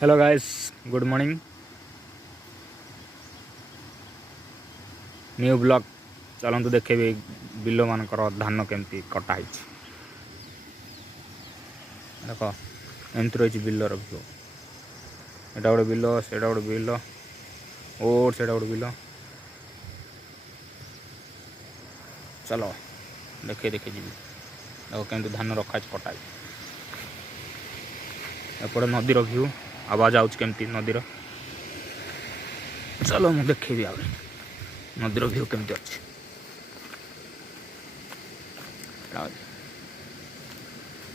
Hello guys, good morning. New blog चलतु देखेबी bill मानकर धान केमती कटा है। देख एमती रही बिलर व्यू। एटा गोटे बिल, सेटा गोटे बिल, और सेटा गोटे बिल। चलो देखे देखे जी देख केमती धान रखा कटा। एपटे नदीर व्यू, आवाज आउच केमती नदीर। चलो मुझे देखेबी आ नदीर व्यू केमती अच्छे।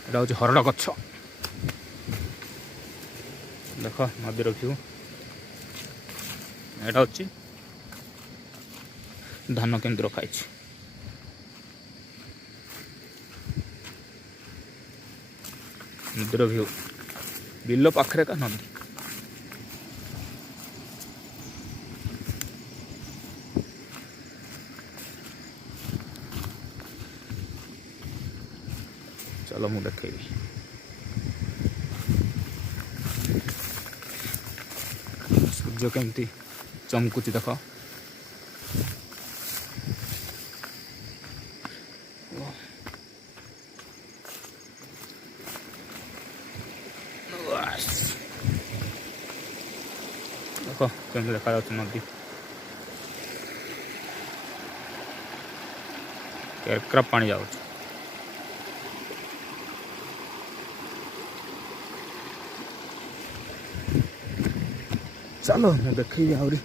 एटा हूँ हरड़ गछ। देख नदीर व्यू। एटा हूँ धान केमती रखाई। नदीर व्यू, बिल पाखरे का नदी। चलो मुझे देखेबी सूर्य केमती चमकुची। देख देख केमती देखा नदी। केरक्रा पानी जाऊँ। चलो मुझे देखेबी आहरी।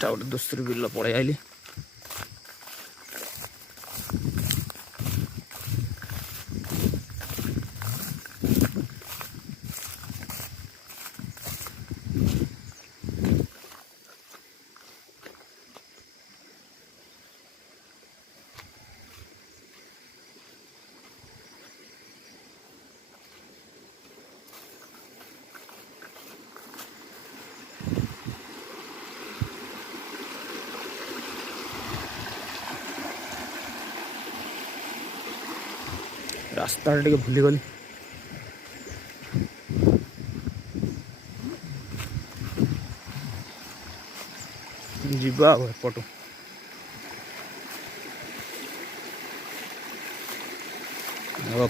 गोटे दूसरी बिल पड़े आईली। रास्ता टे भूलीगली। जीवा एपटू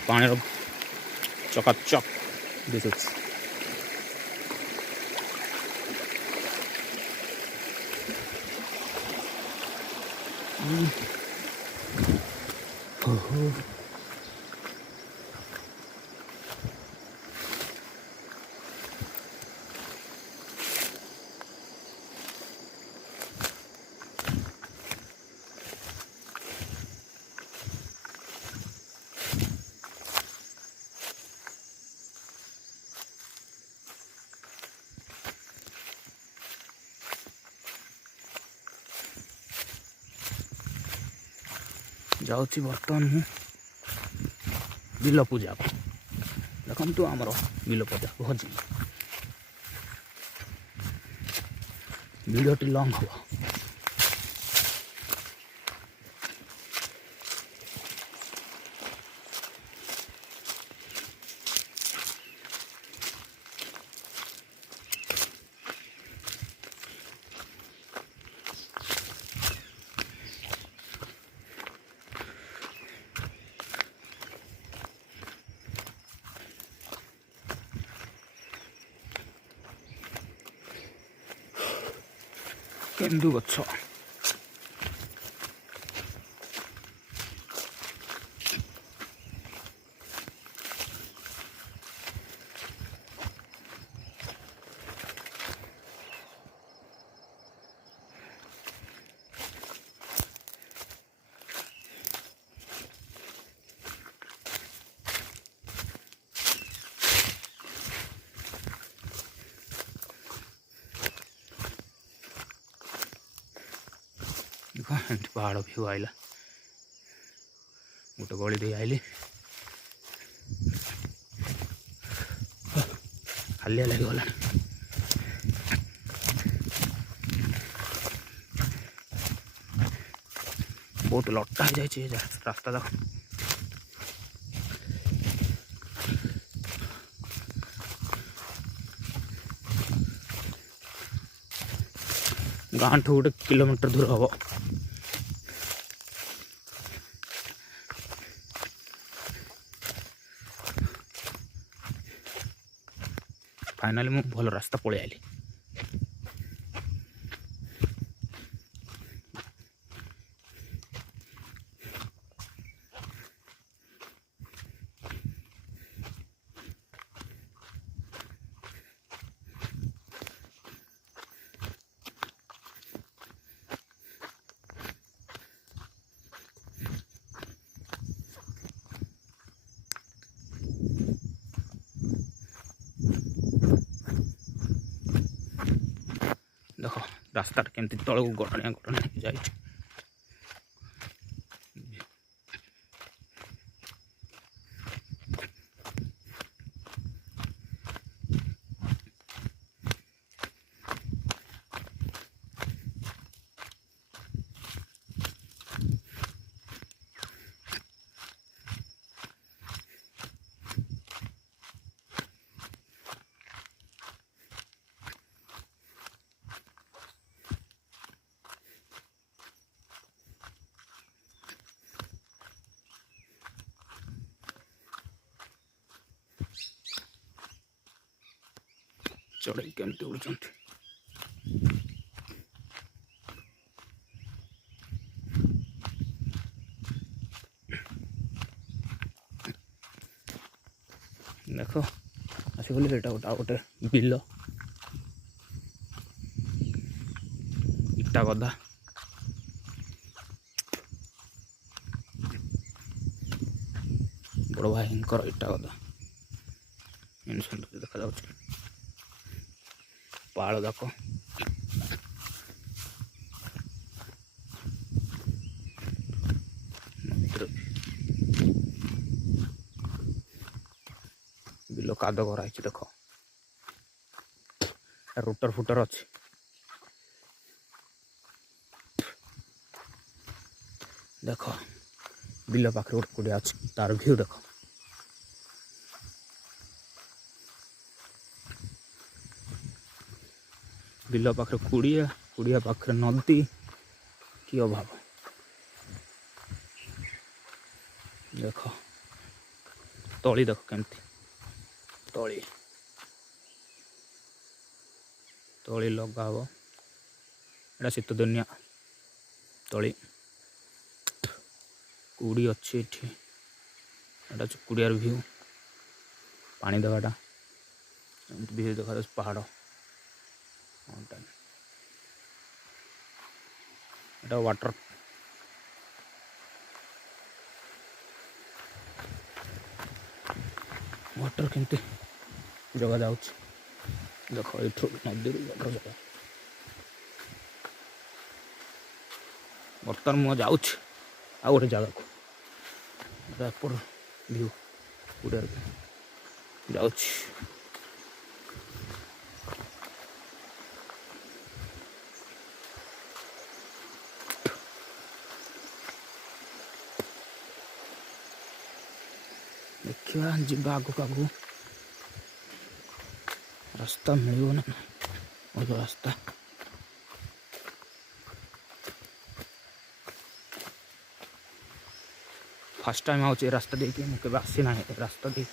पानी चकाचक दिशु। जाऊँगी बर्तमान हूँ बिल पूजा को। देखु आमर बिल पूजा भोजी वीडियोटी लंग हम। केंदू गछ पहाड़ व्यू आइला। गोटे गली दे आइली हालिया लगिगला बहुत लट्टा हो जाए रास्ता देख गाँठू गोटे किलोमीटर दूर हम फाइनाली मु भल रास्ता पलि आइली देख रास्ता केमती तल को गटणिया गटणिया जाए चढ़ई केमती उड़ुंट देख आसगली ये गोटे बिल इटा गदा बड़ भाई इटा गदा इन सुंदर देखा जाऊँ पाड़ जाक बिल काद कराई देख रुटर फुटर अच्छी देख बिल पाखे गोटे कुड़िया अच्छी तार व्यू देख बिल पाखे कुड़िया कुड़िया पाखे नदी कि अभाव देख तली देख केमती तली तली लगा हम एटा शीत दिनिया तली कुड़ी अच्छी एटा कुड़ियार व्यू पानी देवाटा व्यू देखा पहाड़ एटा वाटर वाटर केमती जगह जाऊँ देख ये नदी वाटर जगह बर्तमान मुझे जाऊँ आ गोटे जगह को व्यू गुड़िया जाऊँ देखा जीवा आगक आगू रास्ता मिल ना वो रास्ता फर्स्ट टाइम आउे रास्ता देखिए मुझे आसी ना रास्ता दे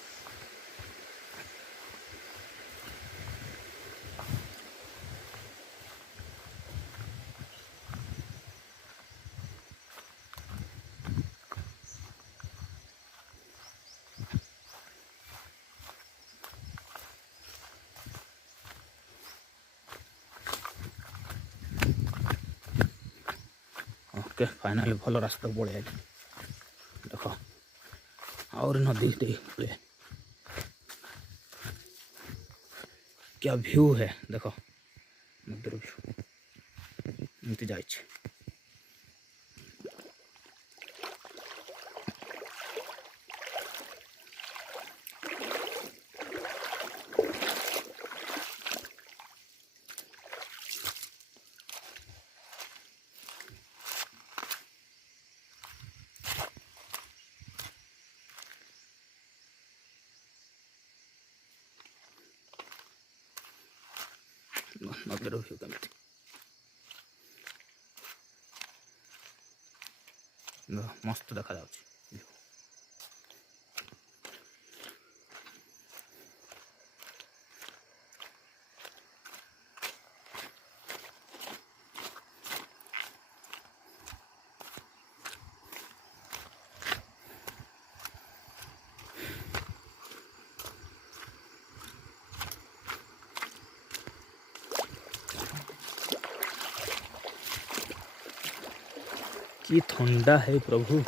ओके फाइनाली भल रास्ता पड़े देख और नदी दे क्या व्यू है देख नदी व्यू एमती जाए ନଦୀର ଭିଉ କେମିତି ମସ୍ତ ଦେଖାଯାଉଛି। कि ठंडा है प्रभु।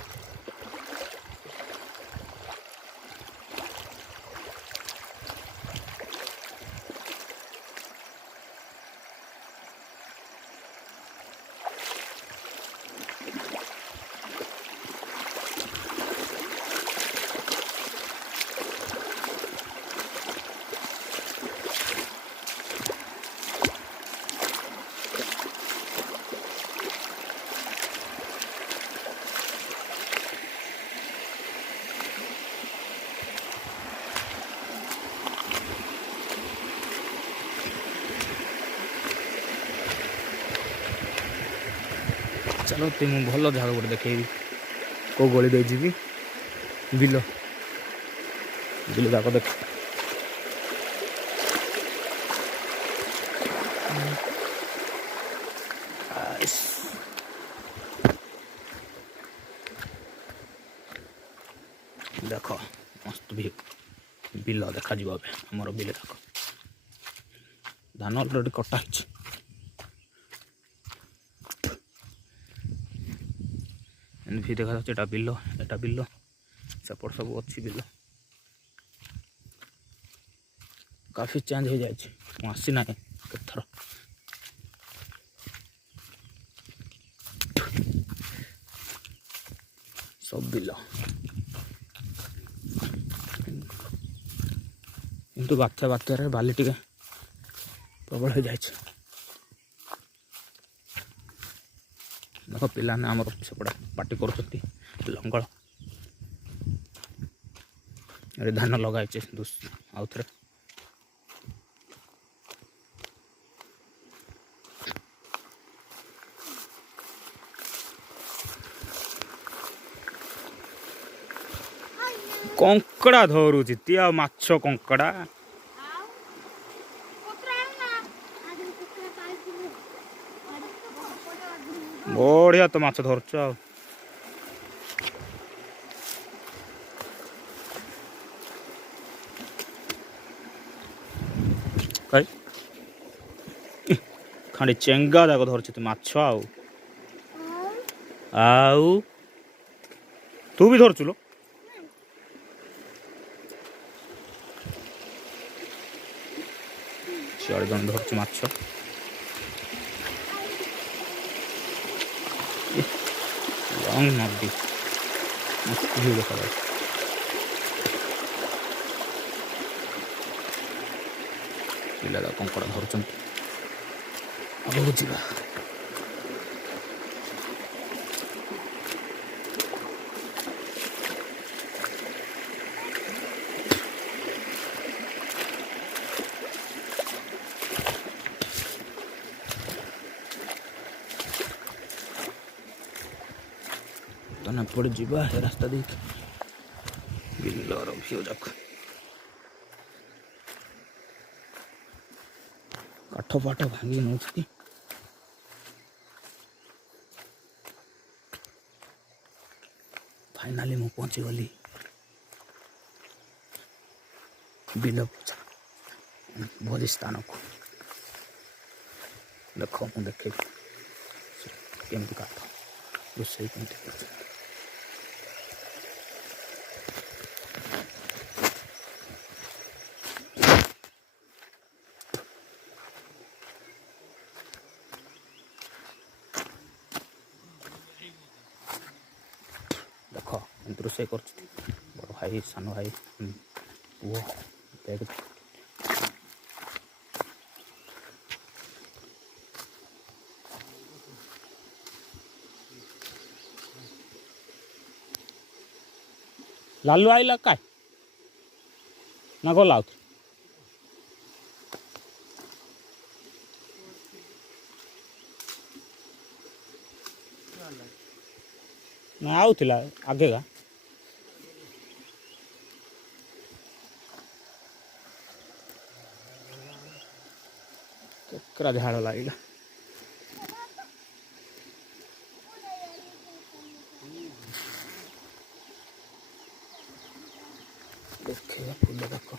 चलो तुम भल जगह गोटे देखी कौ गली दे जी बिल बिल जाक देख देख मस्त भी बिल देखा आमर बिल देख धान अलरेडी कटा भी देखा एटा बिल एटा बिल सेपट सब अच्छी बिल काफी चेंज हो जाए आसी ना केथर सब बिल किंतु बात्या बात्यारे बाली टिके प्रबल हो जाए देख पिलाने आमर सेपटे पार्टी कर लंगल धान लगाई आउ थे कंकड़ा धरुची ती आ माछ कंकड़ा बढ़िया तो माछ धरच खाली चेंगा जाक धरच तू माछ आउ तू भी धरचु लो सियाड़ जन धरच माछ लंग नदी मस्त भी देखा पिला कंकड़ा धरचन आगू जा पड़ जा रास्ता देख बिलर भ्यू जाक काठ फाठ भांगी नौ फाइनाली मु पहुंची गली बिल भोज स्थान को देख मुझे देखे केमती काठ रोषे केमती देख एमती रोषे कर बड़ भाई सान भाई पुओ देख लालू आईला काय ना गला ନା ଆଉଥିଲା ଆଗେକା କେକରା ଝାଳ ଲାଗିଲା। ଦେଖେଇବା ଫୁଲ ଦେଖ।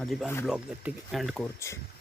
आज ब्लॉग एंड करुच्ची।